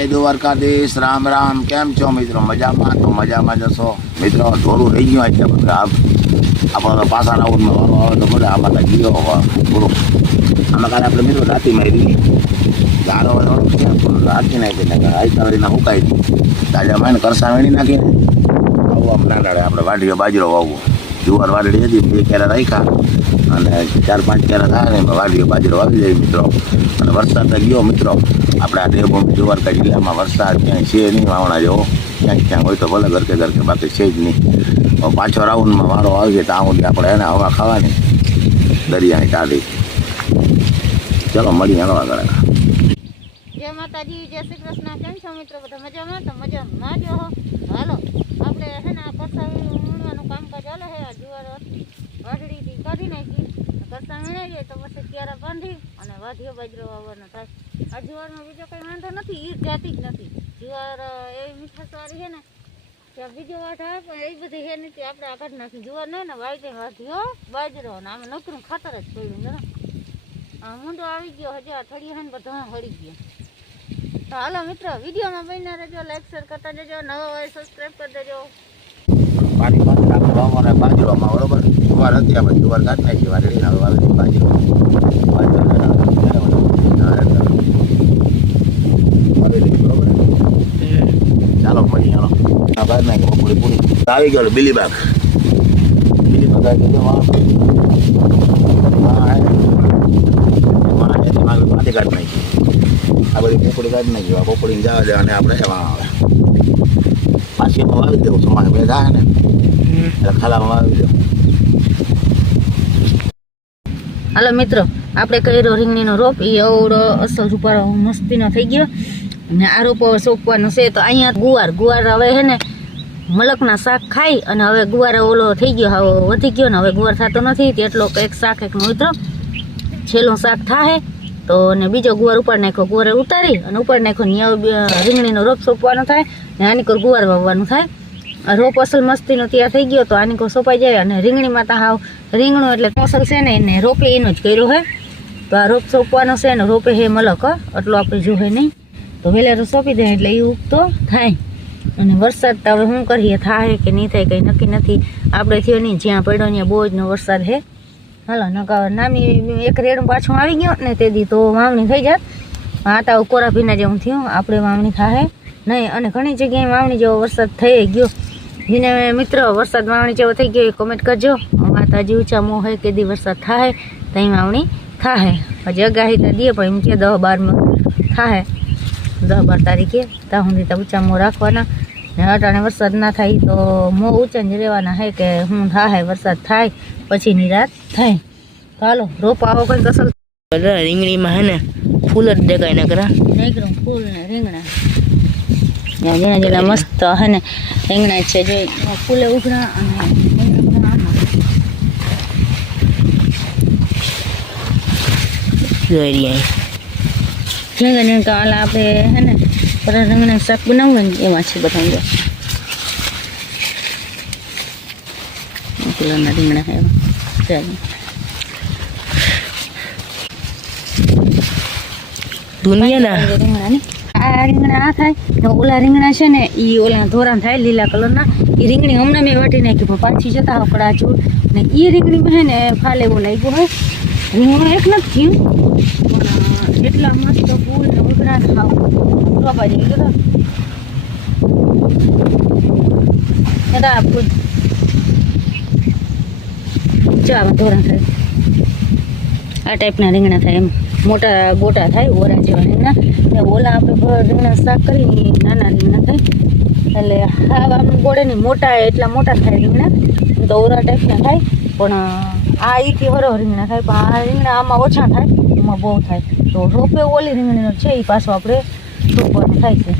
જય દ્વારકાધીશ, રામ રામ. કેમ છો મિત્રો? મજામાં? તો મજામાં જશો મિત્રો. થોડું રહી ગયું આજે આપણે પાછા રાઉન્ડમાં વારો આવે તો બધા આમાં ગયો થોડું આમાં કાલે આપણે મિત્રો રાતી મારી ગારો રાખી નાખીને આઈતા હુકાઈ તાજા માઈને કરસા વેણી નાખીને આવું આમ નાડાડે આપણે વાડીઓ બાજરો વાવવું. જુવાર વાડડી હતી, 2 કેરા રાખ્યા અને 4-5 કેરા થાય ને વાડીઓ બાજરો વાવી જાય મિત્રો. અને વરસાદ ગયો મિત્રો. આપણે આ દેવભૂમિ દ્વારકા જિલ્લામાં વરસાદ ક્યાંય છે નહીં વાવણા જેવો. ક્યાંય હોય તો ભલે ઘરકે બાકી છે જ નહીં. પાછો રાઉન્ડમાં વારો આવીએ ત્યાં સુધી આપણે એને હવા ખાવાની દરિયાની ટાળી. ચલો મળીએ હવા આગળ. જય માતાજી, જય શ્રી કૃષ્ણ. કેમ છો મિત્રો? બધા મજામાં? તો મજામાં જ હો. હાલો આપણે છે ને કરસા વીણવાનું કામકાજ ચાલે છે. આ જુવાર વાઢડીથી કાઢી નાખી કરસા વીણાઈ જાય તો પછી ક્યારા બાંધી અને વાઢીઓ બાજરો વાવવાનો થાય. આ જુવારમાં બીજો કંઈ વાંધો નથી, ઈર જાતી જ નથી. જુવાર એવી મીઠાસવાળી છે ને ત્યાં બીજો વાઢ આવે પણ એ બધી છે નથી. આપણે આ કાઢી નાખી જુવાર નહીં ને વાવી જાય વાઢીઓ બાજરો ને આમે નકરું ખાતર જ પડ્યું જરા. આ મૂંડો આવી ગયો, હજી આ થળીઓ છે ને બધા હળી ગયા. તો હાલો મિત્રો, વિડીયોમાં બન્યા રહેજો, લાઈક શેર કરતા જજો, નવા હોય સબસ્ક્રાઈબ કરી દેજો. પાણી વાવવાના બાજરોમાં બરોબર જુવાર હતી, આપણે જુવાર કાઢી નાખી વાડડી હવે વાવી બાજરો બરોબર. ચાલો મળી હાલો બહાર નાખી પૂરી પૂરી આવી ગયો બીલીબાગ આવી ગયો માટી કાઢી નાખી. આ બધી પોપડી કાઢી નાખી. આ પોપડીને જવા દે અને આપણે એમાં આવે પાછી એમાં વાવી દેવું. સમાય બે થાય ને એટલે ખાલામાં વાવી દેવું. હાલો મિત્રો, આપણે કર્યો રીંગણીનો રોપ. એ અવડો અસલ રૂપાળો મસ્તીનો થઈ ગયો ને આ રોપો સોંપવાનો છે. તો અહીંયા ગુવાર હવે છે ને મલકના શાક ખાઈ અને હવે ગુવાર ઓલો થઈ ગયો, હવે વધી ગયો ને હવે ગુવાર થતો નથી. તેટલો એક શાક એક મિત્રો છેલ્લું શાક થાય તો ને બીજો ગુવાર ઉપાડી નાખ્યો. ગુવારે ઉતારી અને ઉપાડી નાખ્યો. રીંગણીનો રોપ સોંપવાનો થાય ને આની કોર ગુવાર વાવવાનું થાય. આ રોપ અસલ મસ્તીનો તૈયાર થઈ ગયો તો આની કોર સોંપાઈ જાય. અને રીંગણીમાં તો હાવ રીંગણું એટલે અસલ છે ને એને રોપે એનો જ કર્યો છે. તો આ રોપ સોંપવાનો છે ને રોપે હે મલક એટલું આપણે જોવે નહીં તો વહેલા સોંપી દે એટલે એ ઉગતો થાય. અને વરસાદ તો હવે શું કરીએ, થાય કે નહીં થાય કંઈ નક્કી નથી. આપણે થયો નહીં, જ્યાં પડ્યો ત્યાં બહુ જનો વરસાદ છે. હાલો નામી એક રેડું પાછું આવી ગયો ને તે દી તો વાવણી થઈ જાત. આટા કોરા ભીના જેવું થયું, આપણે વાવણી થાય નહીં. અને ઘણી જગ્યાએ વાવણી જેવો વરસાદ થઈ ગયો. જેને મિત્રો વરસાદ વાવણી જેવો થઈ ગયો એ કોમેન્ટ કરજો. માતાજી ઊંચા મોહ હોય કે દી વરસાદ થાય ત્યાં વાવણી થાય. હજી આગાહી તો દે પણ એમ કે 10-12 થાય, 10-12 તારીખે ત્યાં સુધી તો ઊંચા મોં રાખવાના. ને અટાણે વરસાદ ના થાય તો મોં ઊંચા જ રહેવાના હે કે હું થાય વરસાદ થાય પછી નિરાત થાય. તો હાલો રોપ આવો કંઈક અસલ રીંગણીમાં હે ને ફૂલ જ દેખાય ને કરા નીકળું ફૂલ ને રીંગણા જેના મસ્ત હે ને રીંગણા છે. જો ફૂલે ઉઘડા અને રીંગણા કાલા આપણે હે ને બધા રીંગણા શાક બનાવવું ને એમાં છે બધા કલરના રીંગણા એમાં ચાલો દુનિયાના રીંગણા આ રીંગણા આ થાય તો ઓલા રીંગણા છે ને એ ઓલા ધોરા થાય લીલા કલરના. એ રીંગણી હમણાં મેં વાટી નાખી પણ પાછી જતા કડા ચૂર ને એ રીંગણીમાં છે ને ફાલે એવો લાગ્યો હોય. રીંગણું એક નથી થયું પણ એટલા મસ્ત ફૂલ ને ઉઘરા ને ખાવ બાપા જેવી જતા ફૂલ ચામાં ધોરણ થાય. આ ટાઈપના રીંગણા થાય, એમ મોટા ગોટા થાય ઓરા જેવા રીંગણા. ઓલા આપણે રીંગણા શાક કરીને નાના રીંગણા થાય એટલે હા આમ ગોળે નહીં મોટા એટલા મોટા થાય રીંગણા તો ઓરા ટાઈપના થાય. પણ આ એથી હરો રીંગણા થાય પણ આ રીંગણા આમાં ઓછા થાય, એમાં બહુ થાય. તો રોપે ઓલી રીંગણીનો છે એ પાછો આપણે રોપવાનું થાય છે.